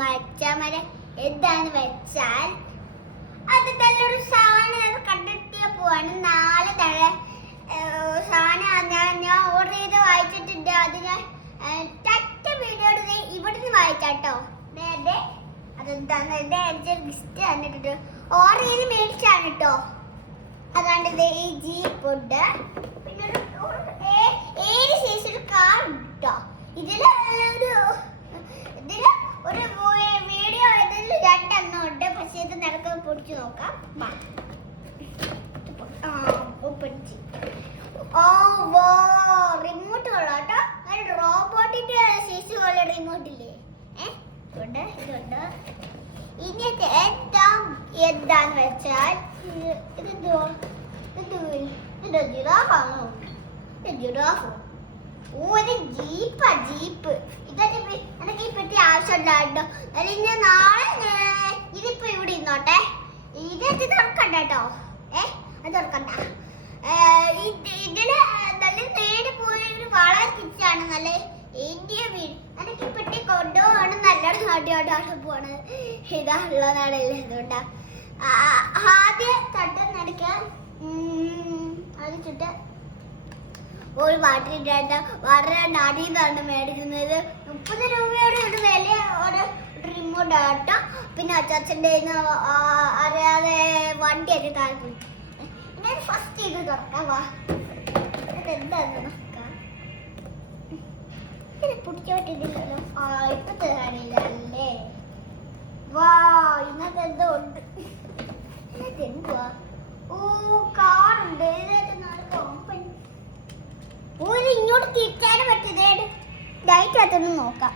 മരച്ചാമര എന്താന്ന് വെച്ചാൽ അത് നല്ലൊരു സാധനം കണ്ടെത്തിയ പോവാണ്. 4 തഴ സാധനം ഞാൻ ഓർഡർ ചെയ്ത് വായിച്ചിട്ടുണ്ട്. അതിന് തട്ട വീഡിയോ ഇവിടുന്ന് വായിച്ചാട്ടോ. അതെന്താന്ന് ഗിഫ്റ്റ് തന്നിട്ടുണ്ട്. ഓർഡർ ചെയ്ത് മേടിച്ചാണ് കേട്ടോ. അതാണ്ട് ഈ ജീപ്പ് ഉണ്ട്. പിന്നെ ഏഴ് സൈസ് കാർ കേട്ടോ. ഇതില് ഒരു വീഡിയോ ഇതിൽ 2 എണ്ണം ഉണ്ട്. പക്ഷെ ഇത് നടക്കാൻ പൊടിച്ചു നോക്കാം. റിമോട്ട് കൊള്ളാട്ടോ. റോബോട്ടിന്റെ സൈസ് പോലെ റിമോട്ട് ഇല്ലേ? ഇതുണ്ട്. ഇനി എന്താന്ന് വെച്ചാൽ ഇത് ജിറാഫാണോ? ജിറാഫോ? ഒരു ജീപ്പ്. ഇതൊക്കെ എനിക്ക് ഈ പെട്ടി ആവശ്യമുണ്ടായിട്ടോ. അല്ലെങ്കിൽ നാളെ ഇതിപ്പോ ഇവിടെ ഇരുന്നോട്ടെ. ഇത് തുറക്കണ്ട കേട്ടോ. അത് തുറക്കണ്ട. ഇതില് നല്ല നേരെ പോയി വളരെ തിരിച്ചാണ്. നല്ല ഇന്ത്യ വീട്. എനിക്ക് പെട്ടി കൊണ്ടുപോകണം. നല്ലോണം നാട്ടിയോട്ടാണ് പോണ്. ഇതാണുള്ളതാണല്ലേ. അതുകൊണ്ടാ ആദ്യം തട്ടുന്നടിക്കാൻ അത് ചുട്ട് ഒരു വാട്ടറിൻ്റെ വളരെ നാടിന്നാണ് മേടിക്കുന്നത്. 30 രൂപയുടെ ഒരു വില ഒരു റിമോട്ട് ആട്ടോ. പിന്നെ അച്ചാച്ചൻ്റെ അറിയാതെ വണ്ടിയൊക്കെ താല്പര്യം. ഞാൻ ഫസ്റ്റ് ഇത് തുറക്കാം. വാ, എന്താന്ന് നോക്കാം. ഇത് പിടിച്ചോട്ടില്ലല്ലോ. ഇപ്പത്തെ കാണില്ലല്ലേ. വാ, ഇന്നത്തെ എന്തോ ഉണ്ട്. ഇതെന്തുവാ? കാറുണ്ട്. ഇങ്ങോട്ട് തിരിച്ചാനും പറ്റിയത്. ലൈറ്റ് അതൊന്ന് നോക്കാം.